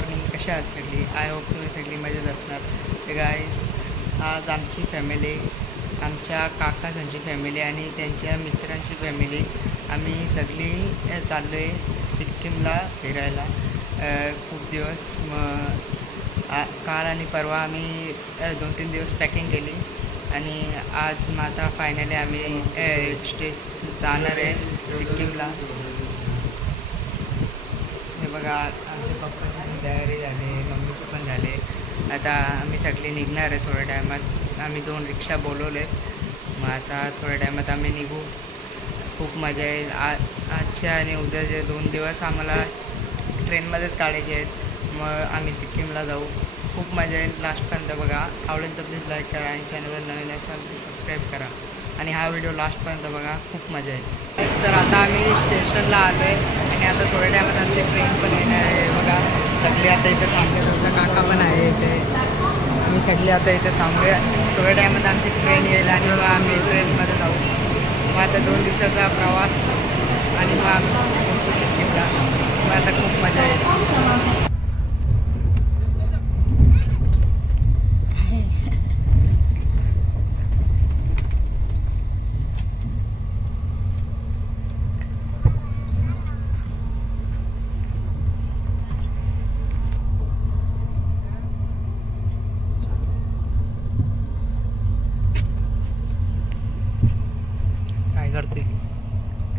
Morning. कशा आहात सगळी? आय होप तुम्ही सगळी मजेत असणार. तर गाईज आज आमची फॅमिली, आमच्या काकासांची फॅमिली आणि त्यांच्या मित्रांची फॅमिली आम्ही सगळी चाललो आहे सिक्कीमला फिरायला. खूप दिवस काल आणि परवा आम्ही 2-3 दिवस पॅकिंग केली आणि आज मग आता फायनली आम्ही जाणार आहे सिक्कीमला. हे बघा आमच्या पप्पाची पण तयारी झाली, मम्मीची पण झाली. आता आम्ही सगळे निघणार आहे थोड्या टायमात. आम्ही 2 रिक्षा बोलवले. मग आता थोड्या टायमात आम्ही निघू. खूप मजा येईल. आजच्या आणि उद्याचे 2 दिवस आम्हाला ट्रेनमध्येच काढायचे आहेत. मग आम्ही सिक्कीमला जाऊ. खूप मजा येईल. लास्टपर्यंत बघा. आवडेल तर प्लीज लाईक करा आणि चॅनलवर नवीन असाल तर सबस्क्राईब करा आणि हा व्हिडिओ लास्टपर्यंत बघा. खूप मजा येईल. तर आता आम्ही स्टेशनला आलो आहे आणि आता थोड्या टायमात आमची ट्रेन पण येणार आहे. बघा सगळे आता इथं थांबले. तुमचा काका पण आहे इथे. आम्ही सगळे आता इथं थांबूया. थोड्या टायमात आमची ट्रेन येईल आणि मग आम्ही ट्रेनमध्ये जाऊ. मग आता 2 दिवसाचा प्रवास आणि मग आम्ही पोहोचू सिक्कीमला. मग आता खूप मजा येईल.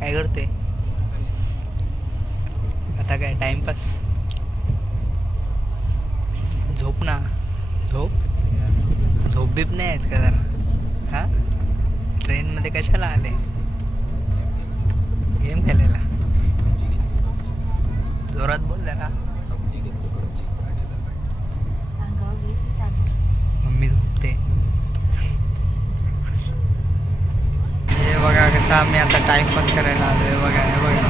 काय करते आता? काय टाइमपास? झोप ना. झोप बीप नाही आहेत का जरा? हां, ट्रेनमध्ये कशाला आले? गेम खेळायला? जोरात बोल जरा. मम्मी झोपते. हे बघा कसं आम्ही आता टाइमपास करायला आलो आहे. बघा हे बघा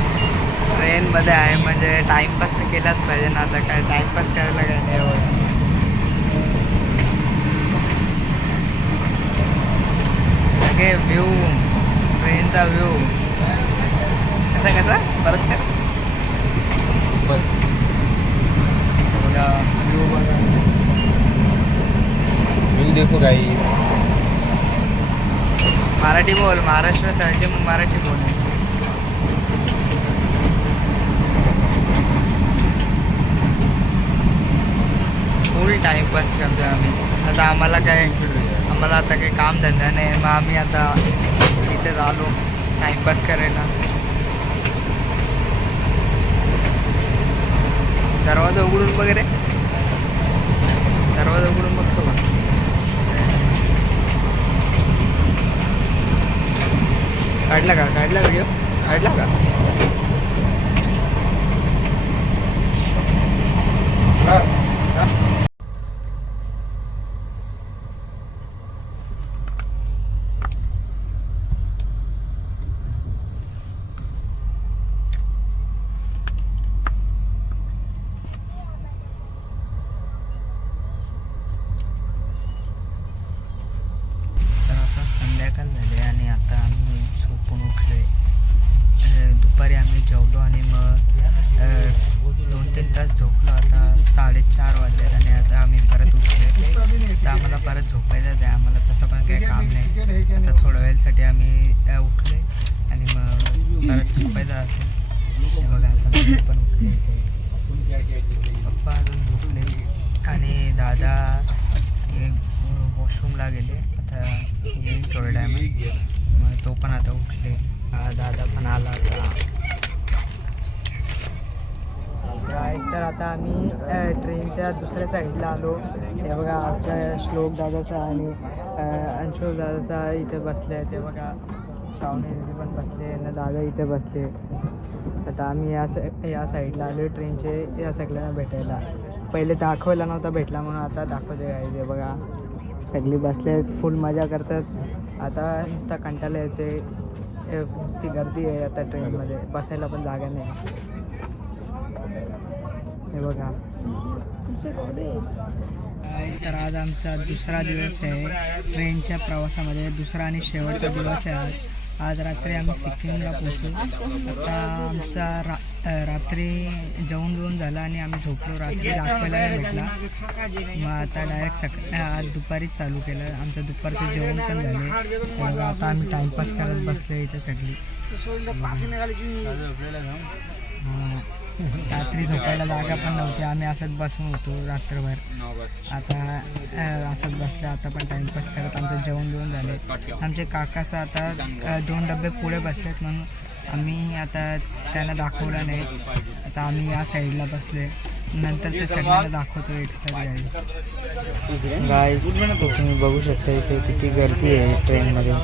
ट्रेनमध्ये आहे म्हणजे टाइमपास तर केलाच पाहिजे ना. आता काय टाइमपास करायला काय नाही. बघा सगळे व्ह्यू, ट्रेनचा व्ह्यू कसा परत कर. बघा व्ह्यू बघा. व्ह्यू देखो गाइस. मराठी बोल. महाराष्ट्रात आहे मग मराठी बोल. फुल टाइमपास करतो आम्ही. आता आम्हाला आता काही कामधंदा नाही. मग आम्ही आता इथेच आलो टाइमपास करायला. दरवाजा उघडून वगैरे दरवाजा उघडून बघतो का? काढला व्हिडिओ काढला का? संध्याकाळ झाले आणि आता आम्ही झोपून उठले. दुपारी आम्ही जेवलो आणि मग 2-3 तास झोपलो. आता 4:30 वाजले आणि आता आम्ही परत उठले. तर आम्हाला परत झोपायचं आहे. आम्हाला तसं पण काही काम नाही. आता थोड्या वेळसाठी आम्ही उठले आणि मग परत झोपायचं असेल. हे बघा आता मी पण उठले. पप्पा अजून झोपले आणि दादा वॉशरूमला गेले. आता येईल थोड्या टायमात. मग तो पण आता उठले. दादा पण आला आता. तर आता आम्ही ट्रेनच्या दुसऱ्या साईडला आलो. हे बघा आमच्या श्लोक दादाचा आणि अंशुल दादाचा इथे बसले आहे. ते बघा श्रावणी दिदी पण बसले आणि दादा इथे बसले. आता आम्ही या साईडला आलो ट्रेनचे या सगळ्यांना भेटायला. पहिले दाखवायला नव्हता भेटला म्हणून आता दाखवते आहे. ते बघा सगळी बसले फुल मजा करतात. आता नुसता कंटाळा येते. नुसती गर्दी आहे आता ट्रेनमध्ये. बसायला पण जागा नाही. हे बघा. तर आज आमचा दुसरा दिवस आहे ट्रेनच्या प्रवासामध्ये. दुसरा आणि शेवटचा दिवस आहे आज. आज रात्री आम्ही सिक्कीमला पोहोचू. आता आमचा रात्री जेवण झालं आणि आम्ही झोपलो. रात्री दाखवायला नाही भेटला, मग आता डायरेक्ट आज दुपारीच चालू केलं. आमचं दुपारचं जेवण पण झाले. मग आता आम्ही टाईमपास करत बसलो इथे सगळी. रात्री झोपायला जागा पण नव्हती, आम्ही असंच बसून होतो रात्रभर. आता असंच बसलं. आता पण टाईमपास करत आमचं जेवण झाले. आमचे काकाचं आता 2 डबे पुढे बसलेत, म्हणून आम्ही आता त्यांना दाखवलं नाही. आता आम्ही या साईडला बसले, नंतर ते सगळ्यांना दाखवतो एक साईड. गाईस तुम्ही बघू शकता इथे किती गर्दी आहे ट्रेनमध्ये.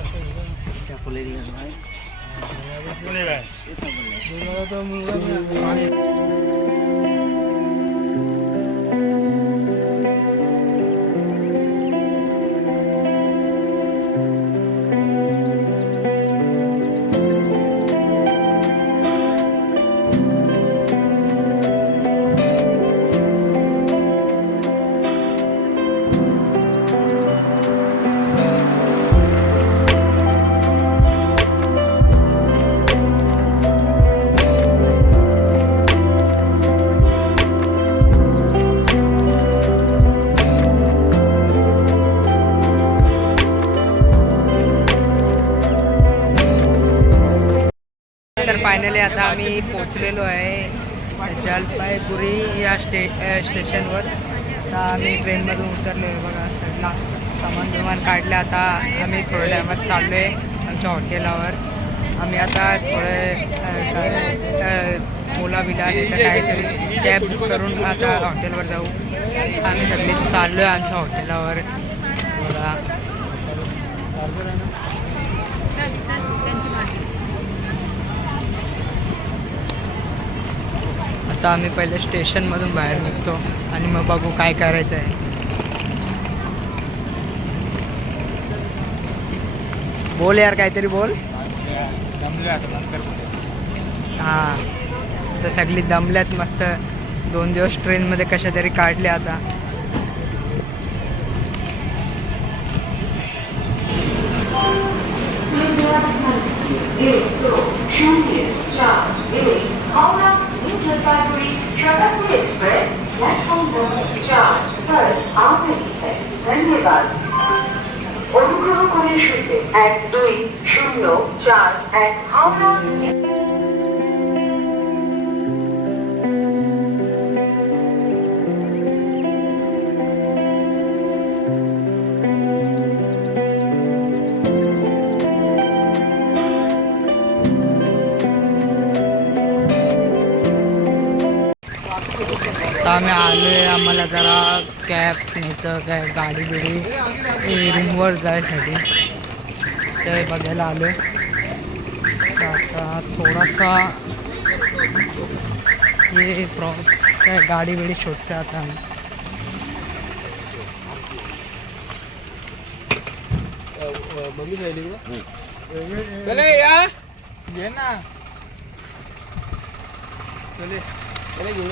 तर फायनली आता आम्ही पोचलेलो आहे जलपाईगुडी या स्टेशनवर. आता आम्ही ट्रेनमधून उतरलो आहे. बघा सगळं सामान काढलं. आता आम्ही थोड्या टायमात चाललो आहे आमच्या हॉटेलावर. आम्ही आता थोडे ओला बिला नाही तर काहीतरी कॅब बुक करून आता हॉटेलवर जाऊ. आम्ही सगळे चाललो आहे आमच्या हॉटेलावर. बघा आता आम्ही पहिले स्टेशनमधून बाहेर निघतो आणि मग बघू काय करायचं आहे. बोल यार, काहीतरी बोल. हां, तर सगळी दमल्यात मस्त. 2 दिवस ट्रेनमध्ये कशा तरी काढले. आता जलपाईगुड़ी शताब्दी एक्सप्रेस प्लेटफॉर्म नंबर 4 पर आ रही है. धन्यवाद. অনুগ্রহ করে শুনতে 1204 হাওড়া. आता आम्ही आलो आहे. आम्हाला जरा कॅब नाही तर काय गाडी बिडी रूमवर जायसाठी ते बघायला आलो आहे. आता थोडासा हे काय गाडी बिडी शोधते आता आम्ही. चले या ये ना चले चले घेऊन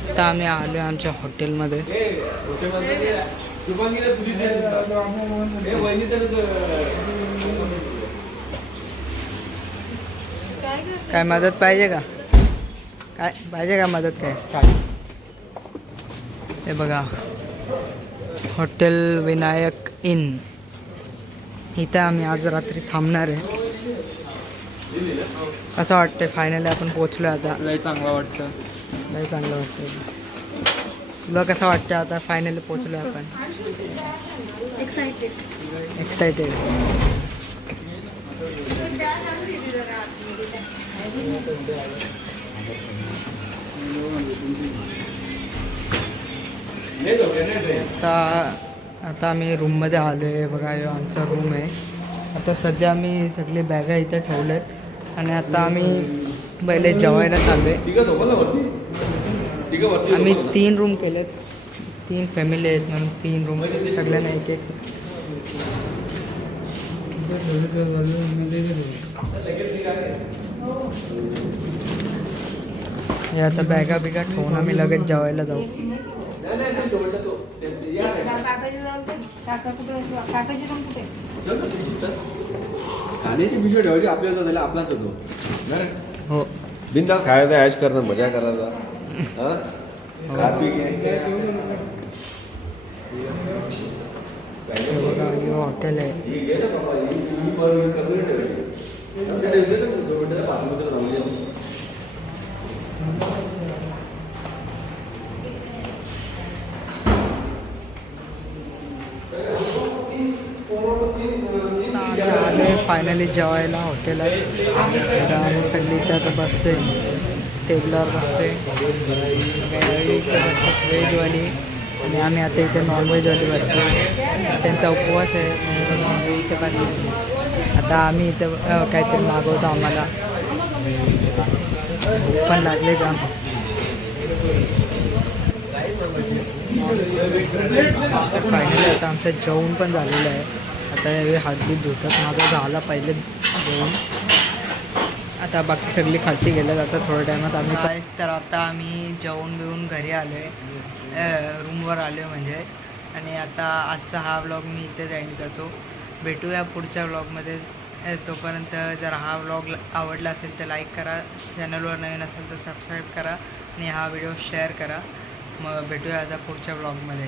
आता आम्ही आलो आहे आमच्या हॉटेलमध्ये. काय मदत पाहिजे का? काय पाहिजे का मदत? काय हे बघा, हॉटेल विनायक इन. इथं आम्ही आज रात्री थांबणार आहे. कसं वाटतं? फायनली आपण पोचलो आता. लय चांगलं वाटतं. तुला कसं वाटतं आता फायनली पोचलो आपण? एक्साइटेड. आता आम्ही रूममध्ये आलो आहे. बघा आमचा रूम आहे. आता सध्या आम्ही सगळे बॅगा इथे ठेवलेत आणि आता आम्ही पहिले जेवायला चाललो आहे. आम्ही 3 रूम केलेत. 3 फॅमिली आहेत म्हणून 3 रूम सगळ्यांना एक एक. हे आता बॅगा बिगा ठेवून आम्ही लगेच जेवायला जाऊ. खाण्याची पिशवी ठेवायची आपल्याला झालं आपलाच होतो हो बिंदास खायचं ऐश करणं मजा करायचा हा खा पी के हे बघा हे हॉटेल आहे. आले फायनली जेवायला हॉटेलात. तर आम्ही सगळी इथे आता बसते टेबलावर बसते. इथे बसतात व्हेजवाली आणि आम्ही आता इथे नॉनव्हेजवाली बसतो. त्यांचा उपवास आहे म्हणून नॉनव्हेज इथे बसले. आता आम्ही इथं काहीतरी मागवतो. आम्हाला भूक पण लागले जाम. फायनली आता आमचं जेवण पण झालेलं आहे. आता यावेळी हातबीत धुतात. माझं झाला पहिले जेवण. आता बाकी सगळी खालती गेल्यात. आता थोड्या टायमात आम्ही पाहिजे तर आता आम्ही जेवण बिवून घरी आलो आहे. रूमवर आलो आहे म्हणजे. आणि आता आजचा हा व्लॉग मी इथेच एंड करतो. भेटूया पुढच्या व्लॉगमध्ये. तोपर्यंत जर हा व्लॉग आवडला असेल तर लाईक करा. चॅनलवर नवीन असेल तर सबस्क्राईब करा आणि हा व्हिडिओ शेअर करा. मग भेटूया आता पुढच्या व्लॉगमध्ये.